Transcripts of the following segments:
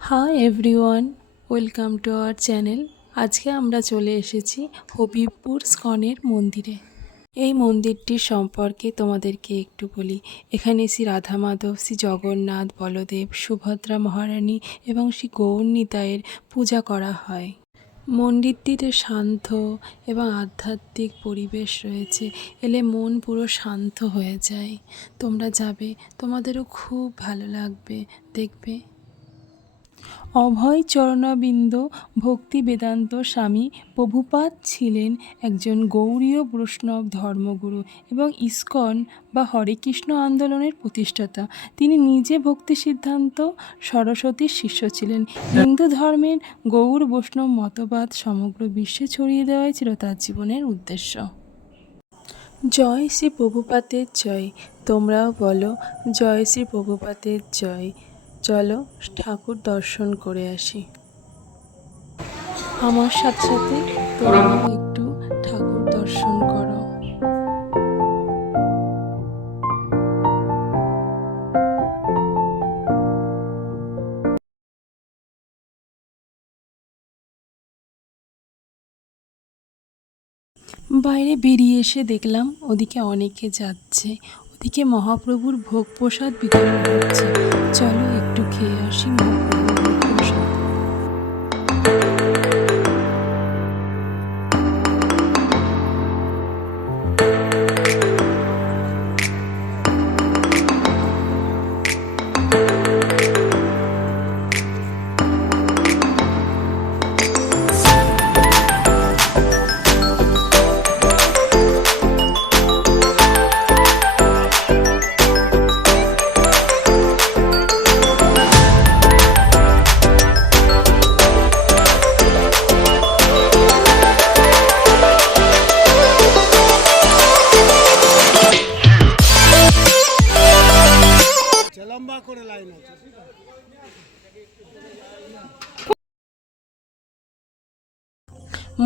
Hi everyone, welcome to our channel. আজকে আমরা চলে এসেছি হবিবপুর স্কনের মন্দিরে। এই মন্দিরটির সম্পর্কে তোমাদেরকে একটু বলি। এখানে শ্রী রাধা মাধব, শ্রী জগন্নাথ, বলদেব, সুভদ্রা মহারানী এবং শ্রী গৌরনিতাইয়ের পূজা করা হয়। মন্দিরটিতে শান্ত এবং আধ্যাত্মিক পরিবেশ রয়েছে। এলে মন পুরো শান্ত হয়ে যায়। তোমরা যাবে, তোমাদেরও খুব ভালো লাগবে। দেখবে অভয় চরণাবিন্দ ভক্তি বেদান্ত স্বামী প্রভুপাদ ছিলেন একজন গৌড়ীয় বৈষ্ণব ধর্মগুরু এবং ইস্কন বা হরে কৃষ্ণ আন্দোলনের প্রতিষ্ঠাতা। তিনি নিজে ভক্তি সিদ্ধান্ত সরস্বতীর শিষ্য ছিলেন। হিন্দু ধর্মের গৌড় বৈষ্ণব মতবাদ সমগ্র বিশ্বে ছড়িয়ে দেওয়াই ছিল তার জীবনের উদ্দেশ্য। জয় শ্রী প্রভুপাদের জয়। তোমরাও বলো জয় শ্রী প্রভুপাদের জয়। চলো ঠাকুর দর্শন করে আসি। আমার সাথে সাথে তোমরাও একটু ঠাকুর দর্শন করো। বাইরে বেরিয়ে এসে দেখলাম ওদিকে অনেকে যাচ্ছে। ওদিকে মহাপ্রভুর ভোগ প্রসাদ বিতরণ হচ্ছে। চলো একটু খেয়ে আসি মহাপ্রভুর ভোগ প্রসাদ।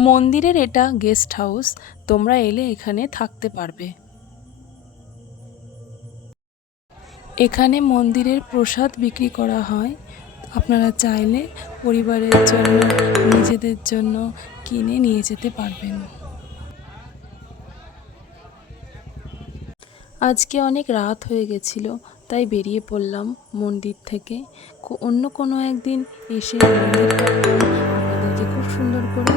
মন্দিরের এটা গেস্ট হাউস। তোমরা এলে এখানে থাকতে পারবে। এখানে মন্দিরের প্রসাদ বিক্রি করা হয়। আপনারা চাইলে পরিবারের জন্য, নিজেদের জন্য কিনে নিয়ে যেতে পারবেন। আজকে অনেক রাত হয়ে গেছিল, তাই বেরিয়ে পড়লাম মন্দির থেকে। অন্য কোনো একদিন এসে মন্দির আপনাদেরকে খুব সুন্দর করে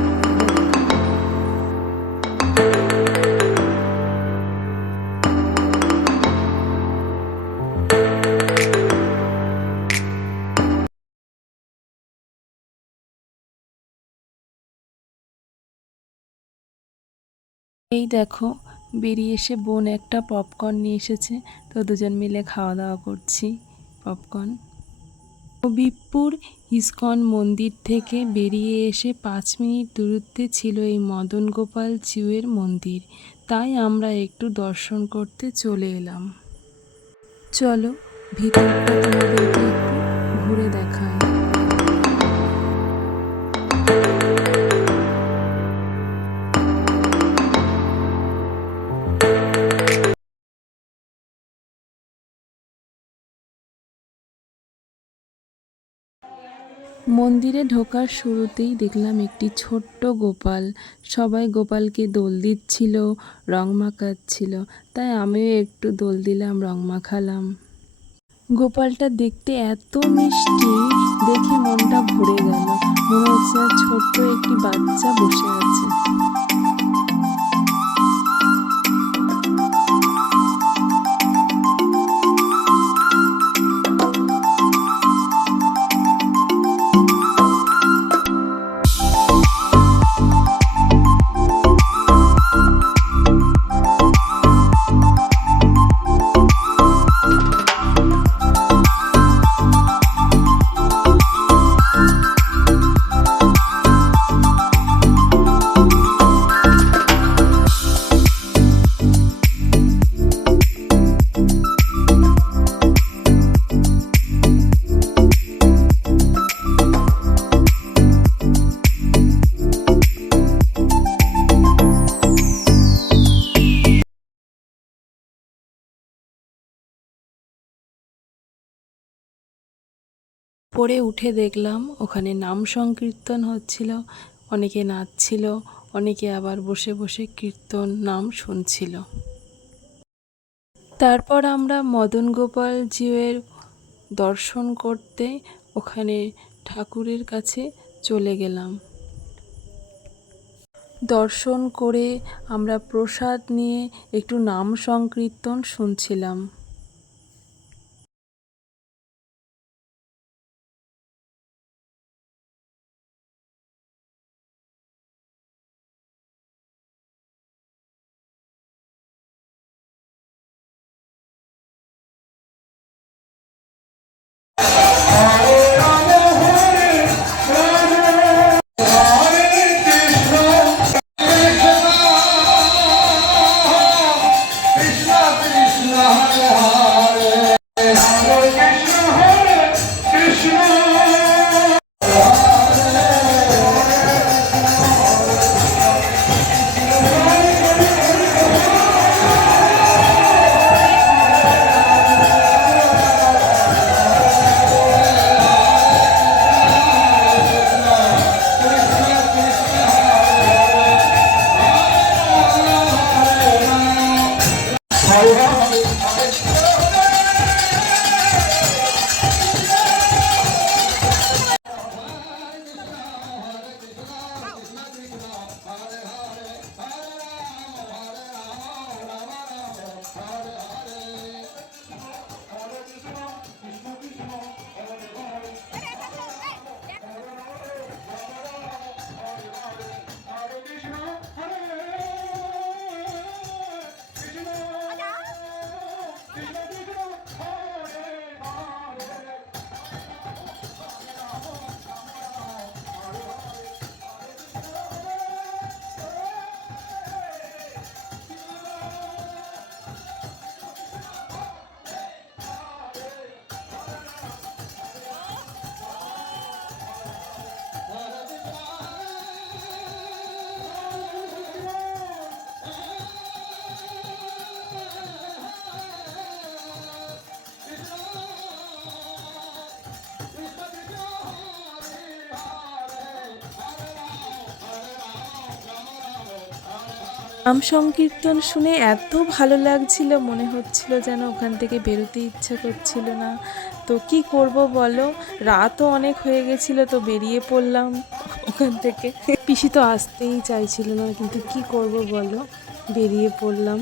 এই দেখো, বেরিয়ে এসে বোন একটা পপকর্ন নিয়ে এসেছে, তো দুজন মিলে খাওয়া দাওয়া করছি পপকর্ন। হবিবপুর ইস্কন মন্দির থেকে বেরিয়ে এসে 5 মিনিট দূরত্বে ছিল এই মদন গোপাল জিউয়ের মন্দির। তাই আমরা একটু দর্শন করতে চলে এলাম। চলো ভিতরটা তোমাদেরকে একটু ঘুরে দেখাই। মন্দিরে ঢোকার শুরুতেই দেখলাম একটি ছোট্ট গোপাল। সবাই গোপালকে দোল দিচ্ছিল, রং মাখাচ্ছিল, তাই আমিও একটু দোল দিলাম, রং মাখালাম। গোপালটা দেখতে এত মিষ্টি, দেখে মনটা ভরে গেল। মনে হচ্ছে ছোট্ট একটি বাচ্চা বসে আছে। ওপরে উঠে দেখলাম ওখানে নাম সংকীর্তন হচ্ছিল, অনেকে নাচছিল, অনেকে আবার বসে বসে কীর্তন নাম শুনছিল। তারপর আমরা মদন গোপাল জিউয়ের দর্শন করতে ওখানে ঠাকুরের কাছে চলে গেলাম। দর্শন করে আমরা প্রসাদ নিয়ে একটু নাম সংকীর্তন শুনছিলাম। নাম সংকীর্তন শুনে এত ভালো লাগছিল, মনে হচ্ছিল যেন ওখান থেকে বেরোতে ইচ্ছা করছিল না। তো কি করব বলো, রাতও অনেক হয়ে গেছিল, তো বেরিয়ে পড়লাম ওখান থেকে। পিসি তো আসতেই চাইছিল না, কিন্তু কি করব বলো, বেরিয়ে পড়লাম।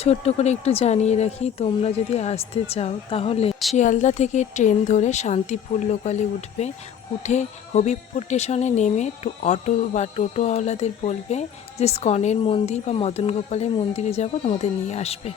ছোট্ট করে একটু জানিয়ে রাখি, তোমরা যদি আসতে চাও তাহলে শিয়ালদা থেকে ট্রেন ধরে শান্তিপুর লোকালে উঠবে। উঠে হবিবপুর স্টেশনে নেমে অটো বা টোটোওয়ালাদের বলবে যে স্কনের মন্দির বা মদন গোপালের মন্দিরে যাব, তোমাদের নিয়ে আসবে।